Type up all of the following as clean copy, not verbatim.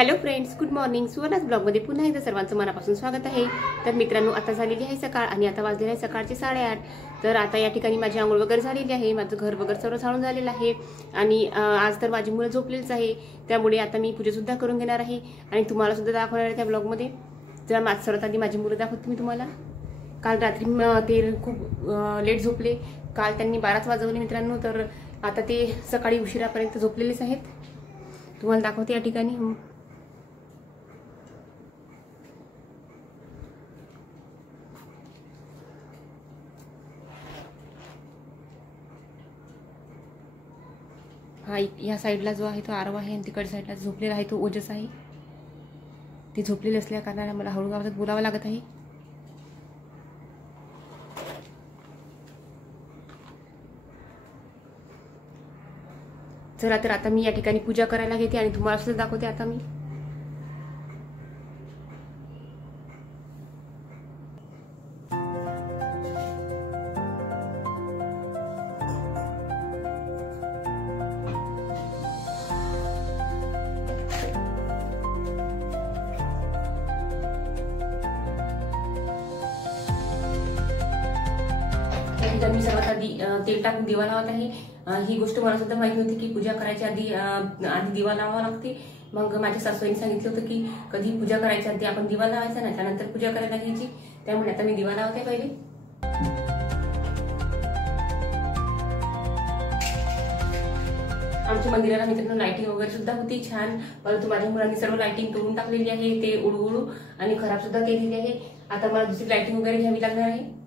Hello friends, good morning. सुवर्णाच ब्लॉगमध्ये पुन्हा एकदा सर्वांचं मनापासून स्वागत आहे. तर मित्रांनो, आता झालेली आहे सकाळ आणि आता वाजलेले आहे सकाळचे 8:30. तर आता या ठिकाणी माझी आंघोळ वगैरे झालेली आहे, माझं घर वगैरे सर्व झाडून झालेलं आहे आणि आज तर माझी मुलं झोपलेलीच आहे. त्यामुळे आता मी पूजासुद्धा करून घेणार आहे आणि तुम्हाला सुद्धा दाखवणार आहे त्या ब्लॉगमध्ये. तर सर्वात आधी माझी मुलं दाखवते मी तुम्हाला. काल रात्री ते खूप लेट झोपले. काल त्यांनी 12च वाजवले मित्रांनो. तर आता ते सकाळी उशिरापर्यंत झोपलेलेच आहेत. तुम्हाला दाखवते या ठिकाणी. हा या साईडला जो आहे तो आरव आहे आणि तिकडच्या साईडला झोपलेला आहे तो ओजस आहे. ते झोपलेले असल्या कारणाने मला हळू आवाजात बोलावं लागत आहे. चला तर आता मी या ठिकाणी पूजा करायला घेते आणि तुम्हाला सुद्धा दाखवते आता मी. मी सर्वात आधी तेल टाकून दिवा लावत आहे. ही गोष्ट मला सुद्धा माहिती नव्हती की पूजा करायच्या आधी दिवा लावावा लागते. मग माझ्या सासूबाईंनी सांगितलं होतं की कधी पूजा करायच्या आधी आपण दिवा लावायचा ना, त्यानंतर पूजा करायला घ्यायची. त्यामुळे आता मी दिवा लावते पहिले. आमच्या मंदिराला मित्रांनो लाइटिंग वगैरे सुद्धा होती छान, परंतु माझ्या मुलांनी सर्व लाइटिंग तोडून टाकलेली आहे. ते उडू आणि खराब सुद्धा केलेली आहे. आता मला दुसरी लाइटिंग वगैरे घ्यावी लागणार आहे.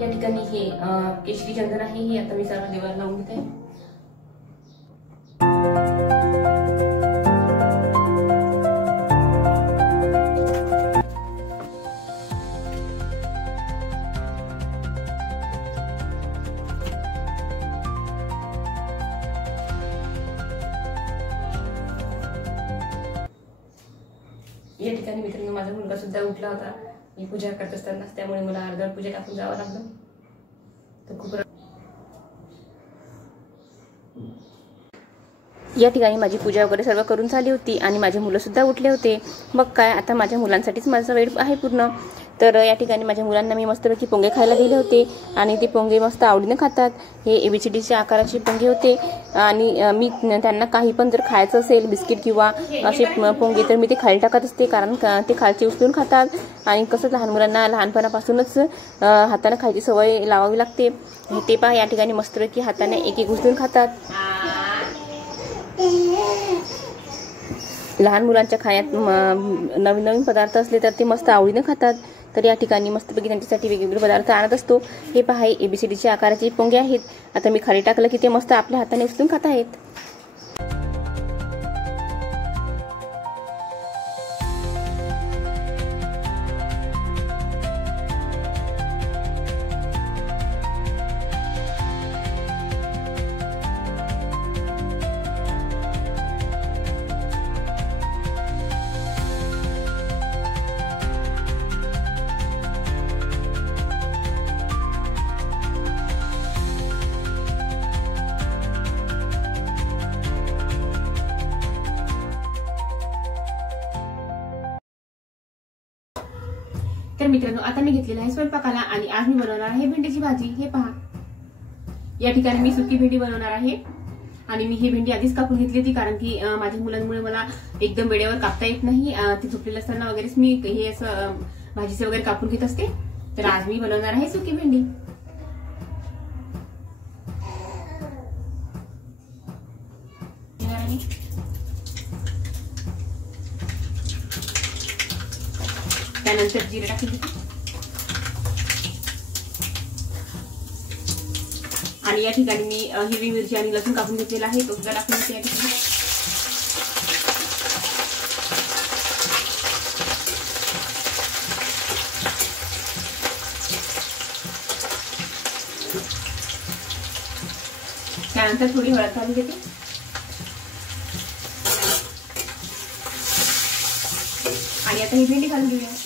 या ठिकाणी हे केशरी चंदन आहे. हे आता मी सर्व देवाला लावून घेत आहे. या ठिकाणी मित्रांनो माझा मुलगा सुद्धा उठला होता मी पूजा करत असताना, त्यामुळे मला अर्धवट पूजा टाकून जावं लागलं. तर खूप या ठिकाणी माझी पूजा वगैरे सर्व करून झाली होती आणि माझे मुलं सुद्धा उठले होते. मग काय, आता माझ्या मुलांसाठीच माझा वेळ आहे पूर्ण. तर या ठिकाणी माझ्या मुलांना मी मस्तपैकी पोंगे खायला दिले होते आणि ते पोंगे मस्त आवडीने खातात. हे ABCDच्या आकाराचे पोंगे होते आणि मी त्यांना काही पण जर खायचं असेल बिस्किट किंवा असे पोंगे तर मी ते खाली टाकत असते, कारण ते खालचे उचलून खातात. आणि कसं लहान मुलांना लहानपणापासूनच हाताने खायची सवय लावावी लागते. ते पहा या ठिकाणी मस्तपैकी हाताने एक एक उचलून खातात. लहान मुलांच्या खाण्यात नवीन नवीन पदार्थ असले तर ते मस्त आवडीने खातात. तर या ठिकाणी मस्तपैकी त्यांच्यासाठी वेगवेगळे पदार्थ आणत असतो. हे पहा ABCDच्या आकाराचे पोंगे आहेत. आता मी खाली टाकलं की ते मस्त आपल्या हाताने उचलून खात आहेत. तर मित्रांनो, आता मी घेतलेला आहे स्वयंपाकाला आणि आज मी बनवणार आहे भेंडीची भाजी. हे पहा या ठिकाणी मी सुकी भेंडी बनवणार आहे आणि मी ही भेंडी आधीच कापून घेतली होती, कारण की माझ्या मुलांमुळे मला एकदम वेळेवर कापता येत नाही. ते झोपलेले असताना वगैरेच मी हे असं भाजीचे वगैरे कापून घेत असते. तर आज मी बनवणार आहे सुकी भेंडी. त्यानंतर जिरे टाकले आणि या ठिकाणी मी हिरवी मिरची आणि लसूण कापून घेतलेला आहे, तो सुद्धा टाकून घेते या ठिकाणी. त्यानंतर थोडी हळद घालून घेते आणि आता ही भेंडी घालून घेऊया.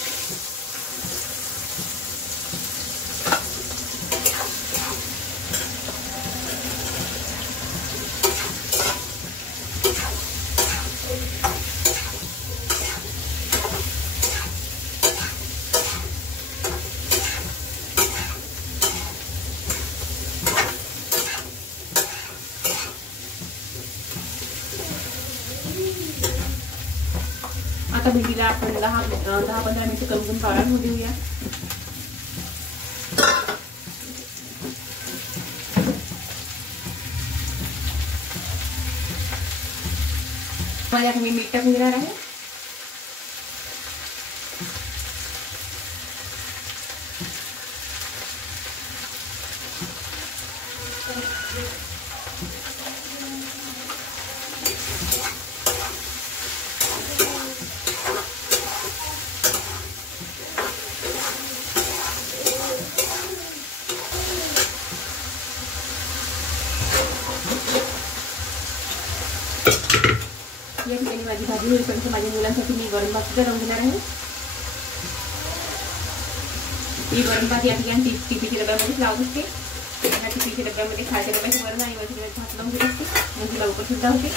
आता भेंडीला आपण 10-15 मिनिटं करून काढून होऊ देऊया. मी मीठ टाकून घेणार आहे. या ठिकाणी माझी भाजी होईपर्यंत माझ्या मुलांसाठी मी गरम भात सुद्धा लावून घेणार आहे. ही गरम भात या ठिकाणी टिफीच्या डब्यामध्ये लावत असते. या टिफीच्या डब्यामध्ये खायच्या डब्याची वरण आणि वरती भात लावून घेत असते, म्हणजे लवकर सुद्धा होते.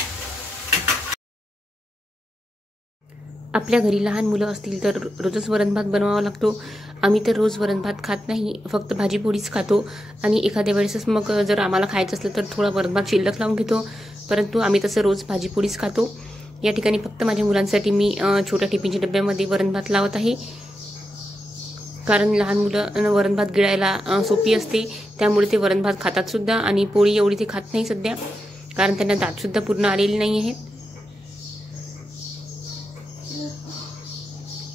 आपल्या घरी लहान मुलं असतील तर रोजच वरण भात बनवावा लागतो. आम्ही तर रोज वरण भात खात नाही, फक्त भाजी पोळीच खातो. आणि एखाद्या वेळेसच मग जर आम्हाला खायचं असलं तर थोडा वरण भात शिल्लक लावून घेतो, परंतु आम्ही तसं रोज भाजी पोळीच खातो. या ठिकाणी फक्त माझ्या मुलांसाठी मी छोट्या टिफिनच्या डब्यामध्ये वरण भात लावत आहे, कारण लहान मुलं वरण भात गिळायला सोपी असते, त्यामुळे ते वरण भात खातात सुद्धा. आणि पोळी एवढी ते खात नाही सध्या, कारण त्यांना दातसुद्धा पूर्ण आलेले नाही आहेत.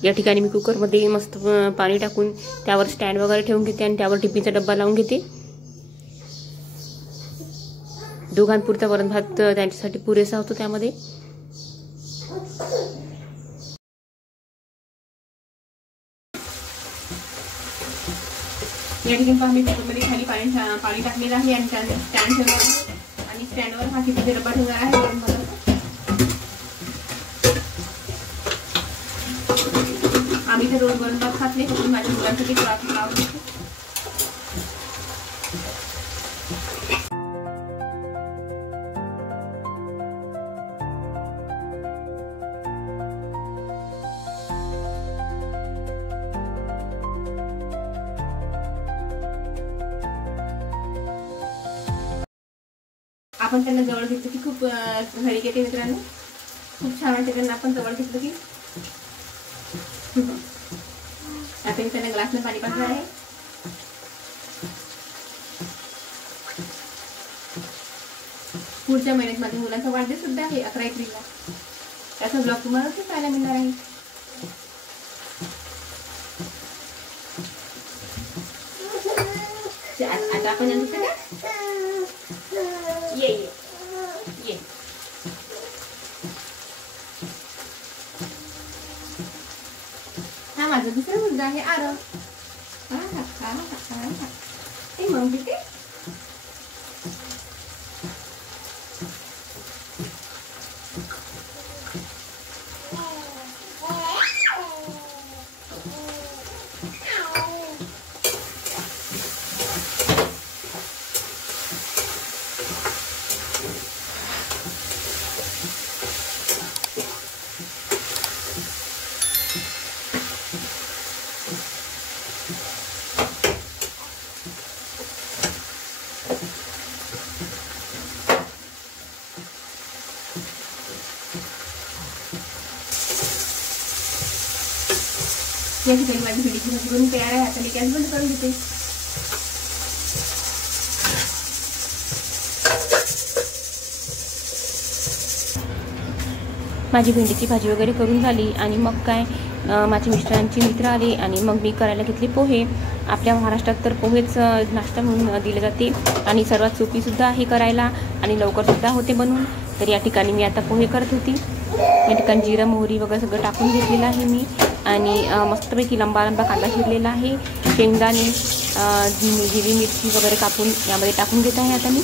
या ठिकाणी मी कुकरमध्ये मस्त पाणी टाकून त्यावर स्टँड वगैरे ठेवून घेते आणि त्यावर टिफिनचा डब्बा लावून घेते. दोघांपुरता वरण भात त्यांच्यासाठी पुरेसा होतो त्यामध्ये. या ठिकाणी मी कुकरमध्ये खाली पाणी टाकलेलं आहे आणि त्याने स्टँड ठेवणार आहे आणि स्टँडवर हा टिफिनचा डब्बा ठेवणार आहे वरण भाताचा. आम्ही तर रोज वरण भात खात नाही, फक्त माझ्या मुलांसाठी लावून घेतो. आपण त्यांना जवळ घेतलं की खूप घरी येते मित्रांनो, खूप छान वाटते त्यांना आपण जवळ घेतलं की. आता मी त्यांना ग्लासनं पाणी पाजणार आहे. पुढच्या महिन्यात माझ्या मुलांचा वाढदिवस सुद्धा आहे 11 एप्रिलला. त्याचा ब्लॉग तुम्हाला नक्की पाहायला मिळणार आहे. आता आपण यांचं ये ये ये हा माझा दुसरा मुलगा आहे आरव. ते मग तिथे या ठिकाणी माझी भेंडीची भाजी बनवून तयार आहे. आता मी गॅस बंद करून घेते. माझी भेंडीची भाजी वगैरे करून झाली आणि मग काय माझ्या मिस्टरांचे मित्र आले आणि मग मी करायला घेतले पोहे. आपल्या महाराष्ट्रात तर पोहेच नाश्ता म्हणून दिले जाते आणि सर्वात सोपीसुद्धा आहे करायला आणि लवकरसुद्धा होते बनवून. तर या ठिकाणी मी आता पोहे करत होती. या ठिकाणी जिरं मोहरी वगैरे सगळं टाकून घेतलेलं आहे मी आणि मस्तपैकी लंबा लंबा कांदा चिरलेला आहे. शेंगदाणे हिरवी मिरची वगैरे कापून यामध्ये टाकून घेत आहे आता मी.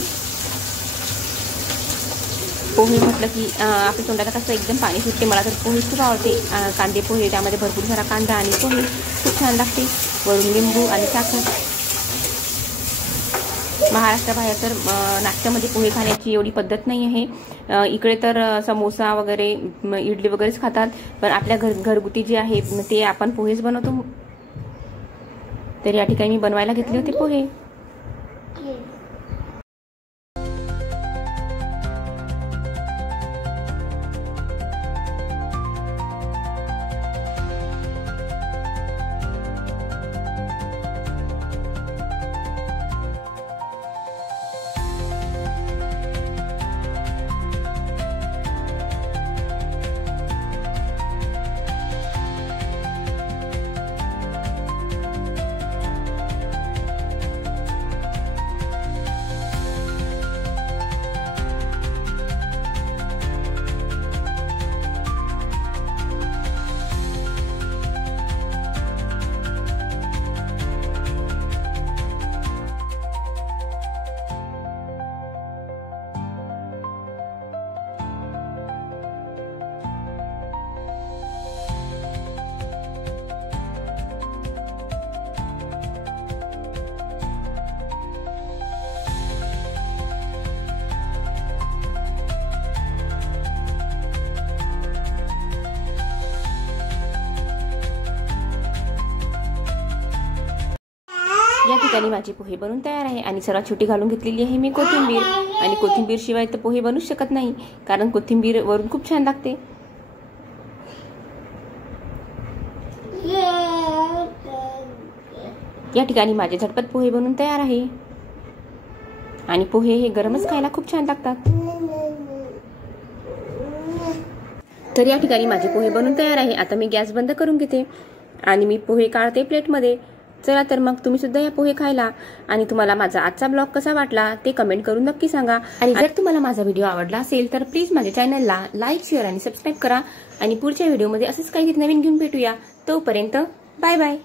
पोहे म्हटलं की आपल्या तोंडाला कसं एकदम पाणी सुटते. मला तर पोहे खूप आवडते. कांदे पोहे, त्यामध्ये भरपूर सारा कांदा आणि पोहे खूप छान लागते. वरून लिंबू आणि साखर. महाराष्ट्राबाहेर तर नाश्त्यामध्ये पोहे खाण्याची एवढी पद्धत नाही आहे. इकडे तर समोसा वगैरे इडली वगैरेच खातात, पण आपल्या घरगुती जे आहे ते आपण पोहेच बनवतो. तर या ठिकाणी मी बनवायला घेतले होते पोहे. या ठिकाणी माझे पोहे बनवून तयार आहे आणि सर्वात छोटी घालून घेतलेली आहे मी कोथिंबीर. आणि कोथिंबीर शिवाय तर पोहे बनूच शकत नाही, कारण कोथिंबीर वरून खूप छान लागते. या ठिकाणी माझे झटपट पोहे बनवून तयार आहे आणि पोहे हे गरमच खायला खूप छान लागतात. तर या ठिकाणी माझे पोहे बनवून तयार आहे. आता मी गॅस बंद करून घेते आणि मी पोहे काढते प्लेटमध्ये. चला तर मग तुम्ही सुद्धा या पोहे खायला. आणि तुम्हाला माझा आजचा ब्लॉग कसा वाटला ते कमेंट करून नक्की सांगा. आणि जर तुम्हाला माझा व्हिडिओ आवडला असेल तर प्लीज माझ्या चॅनलला लाईक, शेअर आणि सबस्क्राईब करा. आणि पुढच्या व्हिडिओमध्ये असंच काहीतरी नवीन घेऊन भेटूया. तोपर्यंत बाय बाय.